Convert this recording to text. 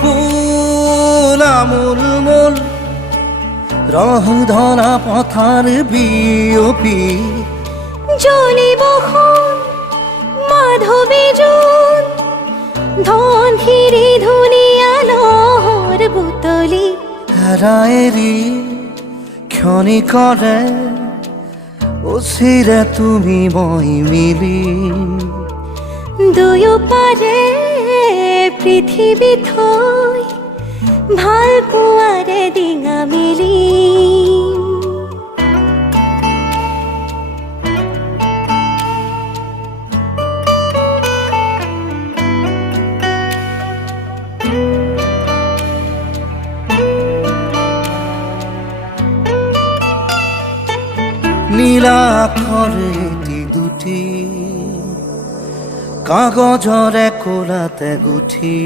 ফুল আমূল মূল রহ ধরা পথার বিয়পি জ্বলিব মাধবী জুন ধন হিরে ধুনিয়া লহর বুতলি রায়েরি ক্ষণি করে ওসিরে তুমি মই মিলি দুয়ো পারে পৃথিবী থই ভাল কুয়ারে ডিঙা মিলি নীলা আখরে এটি দুটি কাগজরে কোলাতে গুঠি